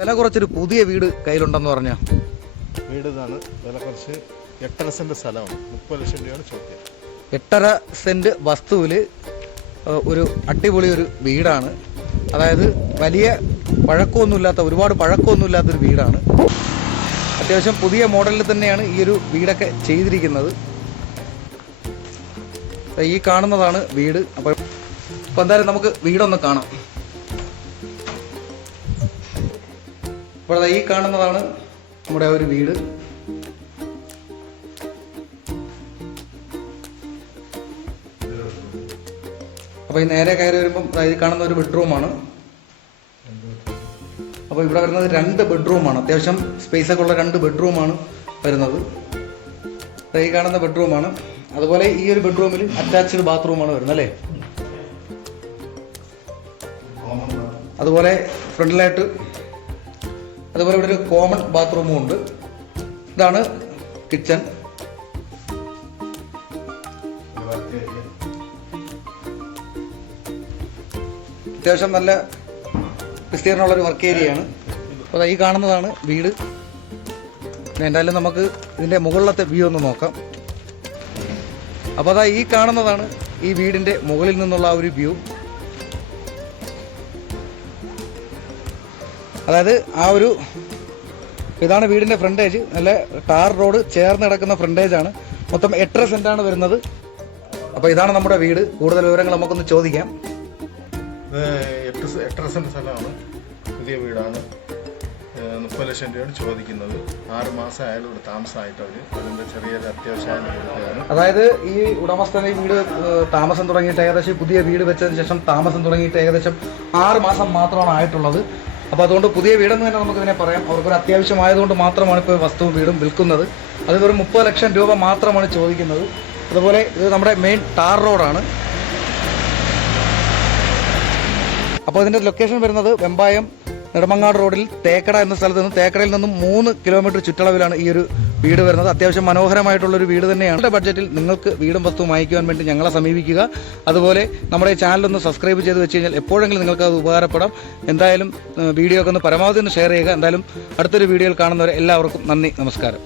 വില കുറച്ചൊരു പുതിയ വീട് കയ്യിലുണ്ടെന്ന് പറഞ്ഞ വീട് ഇതാണ്. വില കുറച്ച് 8.5 സെന്റ് സ്ഥലമാണ്. 30 ലക്ഷം രൂപയാണ് ചോദ്യം. 8.5 സെന്റ് വസ്തുവിൽ ഒരു അടിപൊളി ഒരു വീടാണ്. അതായത് വലിയ പഴക്കമൊന്നുമില്ലാത്ത, ഒരുപാട് പഴക്കമൊന്നുമില്ലാത്തൊരു വീടാണ്. അത്യാവശ്യം പുതിയ മോഡലിൽ തന്നെയാണ് ഈ ഒരു വീടൊക്കെ ചെയ്തിരിക്കുന്നത്. ഈ കാണുന്നതാണ് വീട്. അപ്പോൾ എന്തായാലും നമുക്ക് വീടൊന്ന് കാണാം. അപ്പോൾ ഈ കാണുന്നതാണ് നമ്മുടെ ഒരു വീട്. അപ്പോൾ ഈ നേരെ കയറി വരുമ്പം ഈ കാണുന്ന ഒരു ബെഡ്റൂമാണ്. അപ്പോൾ ഇവിടെ വരുന്നത് 2 ബെഡ്റൂമാണ്. അത്യാവശ്യം സ്പേസ് ഒക്കെ ഉള്ള 2 ബെഡ്റൂമാണ് വരുന്നത്. ഈ കാണുന്ന ബെഡ്റൂമാണ്. അതുപോലെ ഈ ഒരു ബെഡ്റൂമിൽ അറ്റാച്ച്ഡ് ബാത്റൂമാണ് വരുന്നത് അല്ലേ. അതുപോലെ ഫ്രണ്ടിലായിട്ട് അതുപോലെ ഇവിടെ ഒരു കോമൺ ബാത്റൂമും ഉണ്ട്. ഇതാണ് കിച്ചൺ. അത്യാവശ്യം നല്ല വിസ്തീർണമുള്ളൊരു വർക്ക് ഏരിയയാണ്. അപ്പോൾ ഈ കാണുന്നതാണ് വീട്. എന്തായാലും നമുക്ക് ഇതിൻ്റെ മുകളിലത്തെ വ്യൂ ഒന്ന് നോക്കാം. അപ്പോൾ ഈ കാണുന്നതാണ് ഈ വീടിൻ്റെ മുകളിൽ നിന്നുള്ള ആ ഒരു വ്യൂ. അതായത് ഇതാണ് വീടിൻ്റെ ഫ്രണ്ടേജ്. നല്ല ടാർ റോഡ് ചേർന്ന് കിടക്കുന്ന ഫ്രണ്ടേജാണ്. മൊത്തം 8.5 സെൻറ്റാണ് വരുന്നത്. അപ്പോൾ ഇതാണ് നമ്മുടെ വീട്. കൂടുതൽ വിവരങ്ങൾ നമുക്കൊന്ന് ചോദിക്കാം. 8.5 സെന്റ് സ്ഥലമാണ്. പുതിയ വീടാണ്. 30 ലക്ഷം രൂപയാണ് ചോദിക്കുന്നത്. 6 മാസം ആയാലും ഇവിടെ താമസമായിട്ട് അതിൻ്റെ ചെറിയൊരു അത്യാവശ്യം കൊടുക്കുകയാണ്. അതായത് ഈ ഉടമസ്ഥനെ വീട് താമസം തുടങ്ങിയിട്ട് ഏകദേശം പുതിയ വീട് വെച്ചതിന് ശേഷം താമസം തുടങ്ങിയിട്ട് ഏകദേശം 6 മാസം മാത്രമാണ് ആയിട്ടുള്ളത്. അപ്പോൾ അതുകൊണ്ട് പുതിയ വീടെന്ന് തന്നെ നമുക്കിതിനെ പറയാം. അവർക്കൊരു അത്യാവശ്യമായതുകൊണ്ട് മാത്രമാണ് ഇപ്പോൾ വസ്തുവും വീടും വിൽക്കുന്നത്. അത് വെറും 30 ലക്ഷം രൂപ മാത്രമാണ് ചോദിക്കുന്നത്. അതുപോലെ ഇത് നമ്മുടെ മെയിൻ ടാർ റോഡാണ്. അപ്പോൾ ഇതിൻ്റെ ലൊക്കേഷൻ വരുന്നത് വെമ്പായം നെടുമങ്ങാട് റോഡിൽ തേക്കട എന്ന സ്ഥലത്ത് നിന്ന്, തേക്കടയിൽ നിന്നും 3 കിലോമീറ്റർ ചുറ്റളവിലാണ് ഈ ഒരു വീട് വരുന്നത്. അത്യാവശ്യം മനോഹരമായിട്ടുള്ളൊരു വീട് തന്നെയാണ്. ബഡ്ജറ്റിൽ നിങ്ങൾക്ക് വീടും വസ്തുവും വാങ്ങിക്കുവാൻ വേണ്ടി ഞങ്ങളെ സമീപിക്കുക. അതുപോലെ നമ്മുടെ ഈ ചാനലൊന്ന് സബ്സ്ക്രൈബ് ചെയ്ത് വെച്ച് കഴിഞ്ഞാൽ എപ്പോഴെങ്കിലും നിങ്ങൾക്ക് അത് ഉപകാരപ്പെടാം. എന്തായാലും വീഡിയോ ഒക്കെ ഒന്ന് പരമാവധി ഒന്ന് ഷെയർ ചെയ്യുക. എന്തായാലും അടുത്തൊരു വീഡിയോയിൽ കാണുന്നവരെ എല്ലാവർക്കും നന്ദി, നമസ്കാരം.